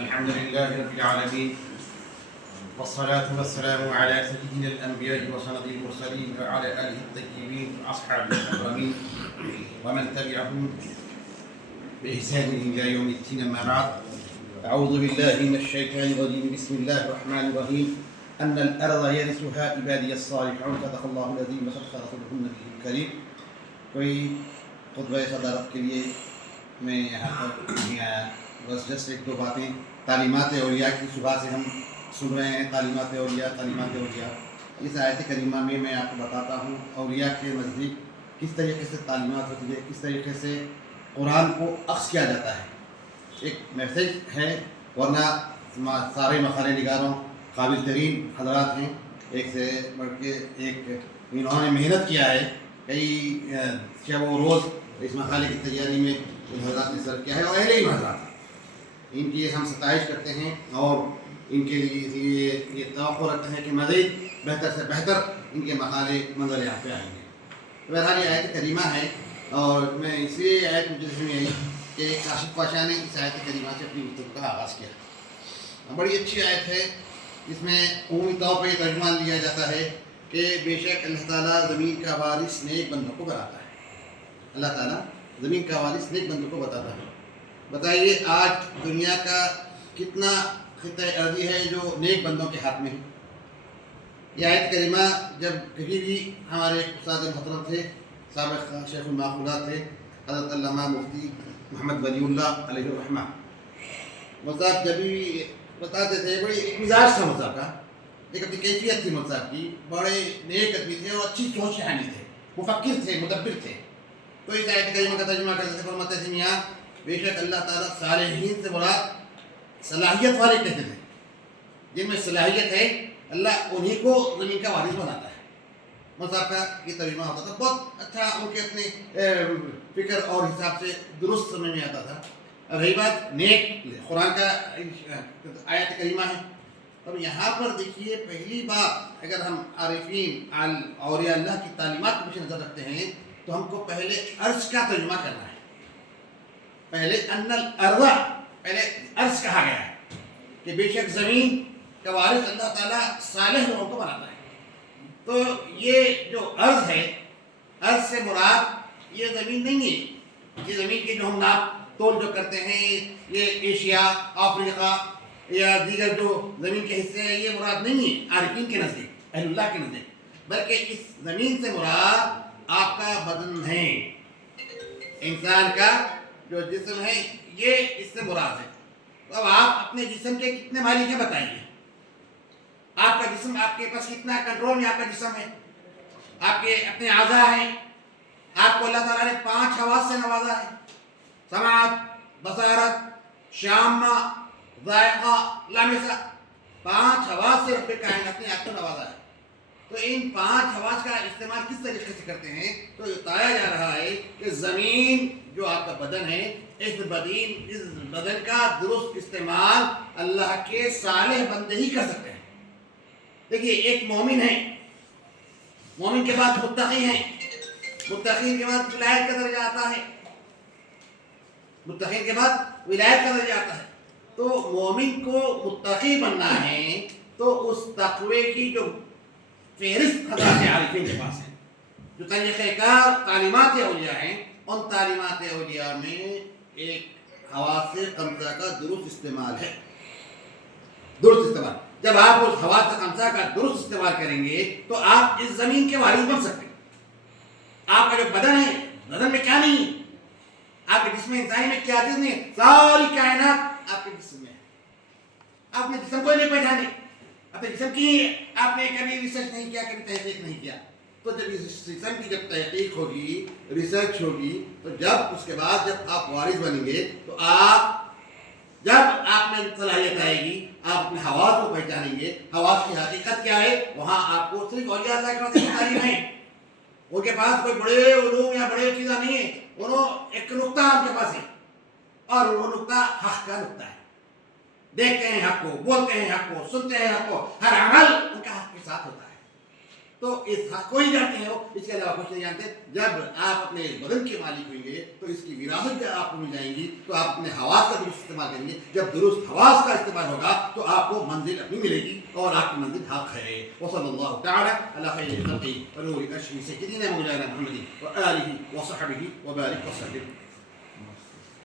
الحمد لله رب العالمين والصلاة والسلام على سيدنا الأنبياء وسند المرسلين وعلى آله الطيبين وأصحابه الأكرمين ومن تبعهم بإحسان إلى يوم الدين. أما بعد، أعوذ بالله من الشيطان الرجيم. بسم الله الرحمن الرحيم. أن الأرض يرثها عبادي الصالحون. صدق الله العظيم وصدق رسوله النبي الكريم. کوئی خطبہ صدارت کے لیے میں یہاں پر بس جسٹ ایک دو باتیں تعلیمات اولیاء کی صبح سے ہم سن رہے ہیں. تعلیمات اولیاء. اس آیت کریمہ میں آپ کو بتاتا ہوں اولیاء کے نزدیک کس طریقے سے تعلیمات ہوتی ہے، کس طریقے سے قرآن کو اخذ کیا جاتا ہے. ایک میسیج ہے، ورنہ سارے مخارے نگاروں قابل ترین حضرات ہیں، ایک سے بڑھ کے ایک انہوں نے محنت کیا ہے. کئی شب و روز اس مقالے کی تیاری میں ان حضرات نے سر کیا ہے، اور اہل علم حضرات ان کی ہم ستائش کرتے ہیں اور ان کے لیے یہ توقع رکھتے ہیں کہ مزید بہتر سے بہتر ان کے مقالے منظر یہاں پہ آئیں گے. بہرحال یہ آیت کریمہ ہے، اور میں اس لیے آیت مجھے سمجھ آئی کہ کاشف پاشا نے اس آیت کریمہ سے اپنی گفتگو کا آغاز کیا. بڑی اچھی آیت ہے. اس میں عمومی طور پہ ترجمہ لیا جاتا ہے کہ بے شک اللہ تعالیٰ زمین کا وارث نیک بندوں کو بناتا ہے. اللہ تعالیٰ زمین کا وارث نیک بندوں کو بتاتا ہے. بتائیے آج دنیا کا کتنا خطہ ارضی ہے جو نیک بندوں کے ہاتھ میں ہے. یہ آیت کریمہ جب کبھی بھی ہمارے استاد محترم تھے، سابق شیخ المعقولات تھے، حضرت علامہ مفتی محمد ولی اللہ علیہ الرحمہ، مذہب جب بھی بتاتے تھے، بڑی ایک مزاج تھا مذہب کا، ایک اپنی کیفیت تھی مذہب کی. بڑے نیک آدمی تھے اور اچھی سوچ کے حامل تھے، مفکر تھے، مدبر تھے. تو اس آیت کریمہ کا ترجمہ کرتے تھے، فرماتے تھے میاں بے شک اللہ تعالیٰ صالحین سے مراد صلاحیت والے کہتے تھے، جن میں صلاحیت ہے اللہ انہی کو زمین کا وارث بناتا ہے. مذہب کا یہ ترجمہ ہوتا تھا، بہت اچھا ان کے اپنے فکر اور حساب سے درست سمجھ میں آتا تھا. رہی بات نیک، قرآن کا آیت کریمہ ہے. اب یہاں پر دیکھیے پہلی بات، اگر ہم عارفین اولیاء اللہ کی تعلیمات کو پیش نظر رکھتے ہیں تو ہم کو پہلے عرض کا ترجمہ کرنا ہے. پہلے ان الارض، پہلے عرض کہا گیا ہے کہ بے شک زمین کا وارث اللہ تعالیٰ صالح لوگوں کو بناتا ہے. تو یہ جو عرض ہے، عرض سے مراد یہ زمین نہیں ہے، یہ زمین کی جو ہم ناپ تول جو کرتے ہیں، یہ ایشیا، افریقہ یا دیگر جو زمین کے حصے ہیں، یہ مراد نہیں ہے عارفین کے نزدیک، اہل اللہ کے نزدیک، بلکہ اس زمین سے مراد آپ کا بدن ہے، انسان کا جو جسم ہے، یہ اس سے مراد ہے. تو اب آپ اپنے جسم کے کتنے مالک ہیں بتائیے. آپ کا جسم، آپ کے پاس کتنا کنٹرول میں آپ کا جسم ہے، آپ کے اپنے اعضاء ہیں. آپ کو اللہ تعالیٰ نے 5 حواس سے نوازا ہے، سماعت، بصارت، شامہ، ذائقہ، لمسہ. 5 حواس سے رب کائنات نے آپ کو نوازا ہے. تو ان 5 حواس کا استعمال کس طریقے سے کرتے ہیں؟ تو بتایا جا رہا ہے کہ زمین جو آپ کا بدن ہے، اس بدن کا درست استعمال اللہ کے صالح بندے ہی کر سکتے ہیں. دیکھیے ایک مومن ہے، مومن کے بعد متقی ہیں، متقین کے بعد ولایت کا درجہ آتا ہے، متقین کے بعد ولایت کا درجہ آتا ہے. تو مومن کو متقی بننا ہے تو اس تقوی کی جو فہرست حضرات عارفین کے پاس ہے، جو طریقہ کار تعلیمات اولیاء ہیں، ان تعلیمات اولیاء میں ایک حواس خمسہ کا درست استعمال ہے. درست استعمال، جب آپ اس حواس خمسہ کا درست استعمال کریں گے تو آپ اس زمین کے وارث بن سکتے ہیں. آپ کا جو بدن ہے، بدن میں کیا نہیں ہے، آپ کے جسم انسانی میں کیا چیز نہیں ہے، ساری کائنات آپ کے جسم میں ہے. آپ اپنے جسم کو نہیں پہچانے، اپنے جسم کی آپ نے کبھی ریسرچ نہیں کیا، کبھی تحقیق نہیں کیا. تو جب اس جسم کی جب تحقیق ہوگی، ریسرچ ہوگی، تو جب اس کے بعد جب آپ وارث بنیں گے تو جب آپ میں صلاحیت آئے گی، آپ اپنے حواس کو پہچانیں گے. حواس کی حقیقت کیا ہے؟ وہاں آپ کو صرف اولیاء اللہ کی تعلیم ہے. ان کے پاس کوئی بڑے علوم یا بڑے چیزیں نہیں ہیں، انہوں ایک نقطہ ان کے پاس ہے، اور وہ نقطہ حق کا نقطہ ہے. دیکھتے ہیں حق کو، بولتے ہیں حق کو، سنتے ہیں حق کو، ہر عمل ان کا حق کے ساتھ ہوتا ہے. تو اس حق کو ہی جانتے ہیں وہ، اس کے علاوہ کچھ نہیں جانتے. جب آپ اپنے بدن کے مالک ہوئیں گے تو اس کی وراثت جب آپ کو مل جائیں گی تو آپ اپنے حواس کا درست استعمال کریں گے. جب درست حواس کا استعمال ہوگا تو آپ کو منزل اپنی ملے گی اور آپ کی منزل حق ہے. وصلی اللہ تعالی علی خیر خلقہ ونور عرشہ سیدنا مولانا محمد وآلہ وصحبہ وبارک وسلم.